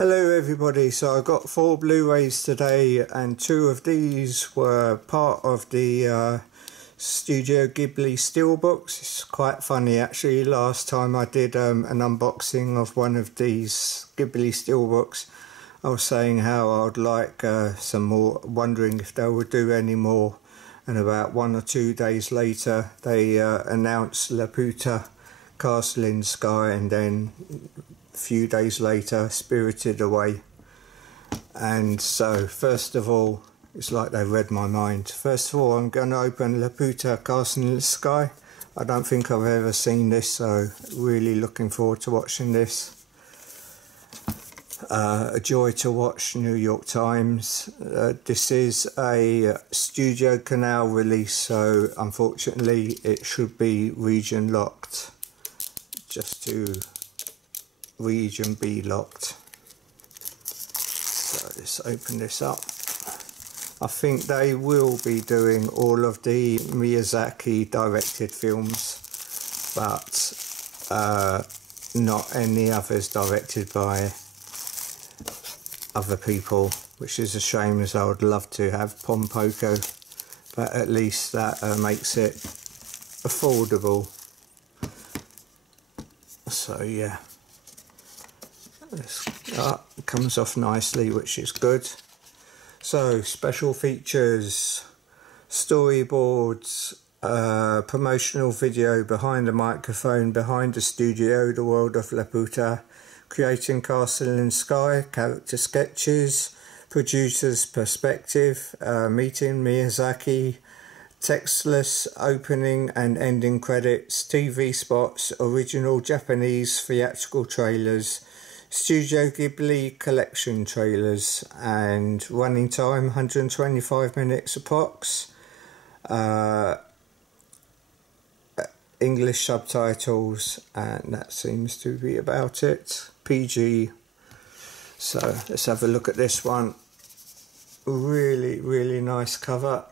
Hello everybody, so I got 4 Blu-rays today and 2 of these were part of the Studio Ghibli Steelbooks. It's quite funny actually, last time I did an unboxing of one of these Ghibli Steelbooks I was saying how I'd like some more, wondering if they would do any more, and about 1 or 2 days later they announced Laputa, Castle in Sky, and then a few days later Spirited Away. And so first of all, it's like they read my mind. First of all, I'm going to open Laputa, Castle in the Sky. I don't think I've ever seen this, so really looking forward to watching this. A joy to watch, New York Times. This is a Studio Canal release, so unfortunately it should be region locked, just to region B locked. So let's open this up. I think they will be doing all of the Miyazaki directed films, but not any others directed by other people, which is a shame, as I would love to have Porco, but at least that makes it affordable. So yeah, it comes off nicely, which is good. So special features, storyboards, promotional video, behind the microphone, behind the studio, the world of Laputa, creating Castle in Sky, character sketches, producer's perspective, meeting Miyazaki, textless opening and ending credits, TV spots, original Japanese theatrical trailers, Studio Ghibli collection trailers, and running time 125 minutes approx. English subtitles, and that seems to be about it. PG. So let's have a look at this one. Really nice cover.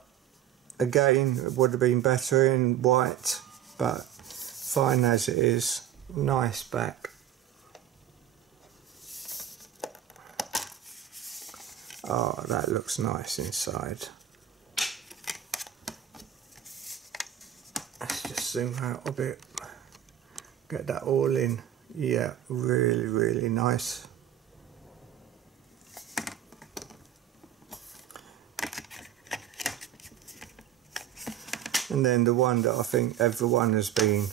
Again, it would have been better in white, but fine as it is. Nice back. Oh, that looks nice inside. Let's just zoom out a bit, get that all in. Yeah, really nice. And then the one that I think everyone has been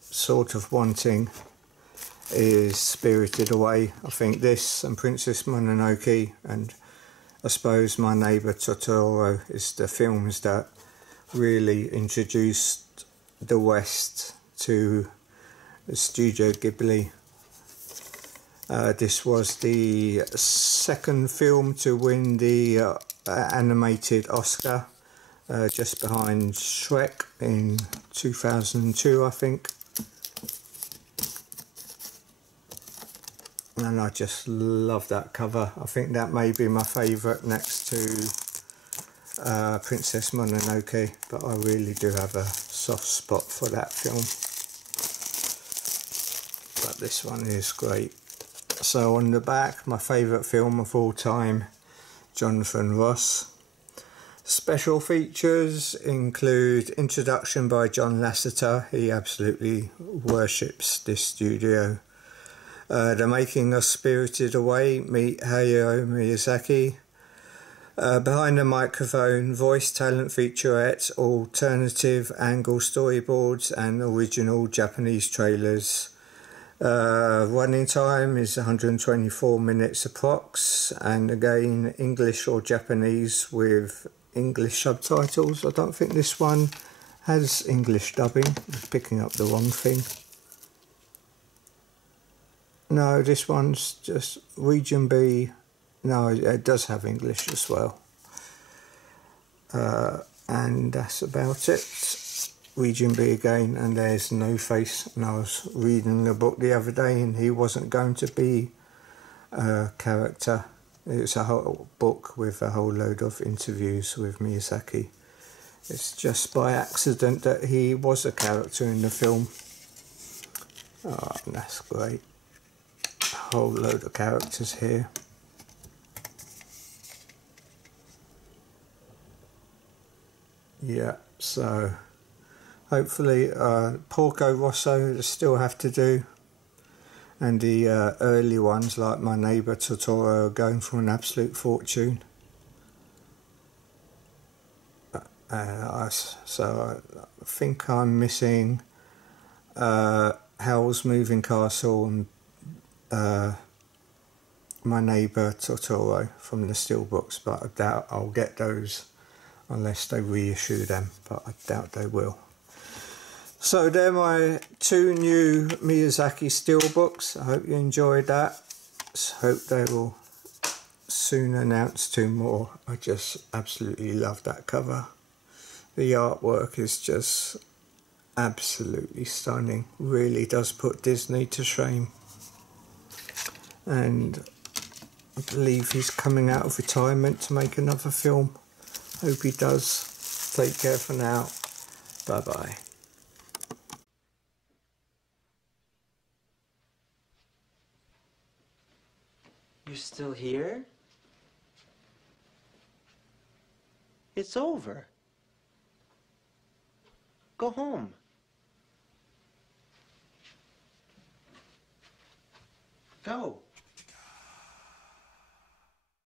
sort of wanting is Spirited Away. I think this and Princess Mononoke, and I suppose My Neighbour Totoro is the films that really introduced the West to Studio Ghibli. This was the second film to win the animated Oscar, just behind Shrek in 2002, I think. And I just love that cover. I think that may be my favourite next to Princess Mononoke, but I really do have a soft spot for that film. But this one is great. So on the back, my favourite film of all time, Jonathan Ross. Special features include introduction by John Lasseter. He absolutely worships this studio. The making of Spirited Away, meet Hayao Miyazaki. Behind the microphone, voice talent featurettes, alternative angle storyboards, and original Japanese trailers. Running time is 124 minutes approx, and again English or Japanese with English subtitles. I don't think this one has English dubbing. I'm picking up the wrong thing. No, this one's just region B. No, it does have English as well. And that's about it. Region B again, and there's No Face. And I was reading the book the other day, and he wasn't going to be a character. It's a whole book with a whole load of interviews with Miyazaki. It's just by accident that he was a character in the film. Oh, that's great. whole load of characters here. Yeah, so hopefully Porco Rosso still have to do, and the early ones like My Neighbour Totoro are going for an absolute fortune. So I think I'm missing Howl's Moving Castle and My Neighbour Totoro from the Steelbooks, but I doubt I'll get those unless they reissue them, but I doubt they will. So they're my 2 new Miyazaki Steelbooks. I hope you enjoyed that. Hope they will soon announce 2 more. I just absolutely love that cover. The artwork is just absolutely stunning. Really does put Disney to shame. And I believe he's coming out of retirement to make another film. Hope he does. Take care for now. Bye bye. You're still here? It's over. Go home. Go.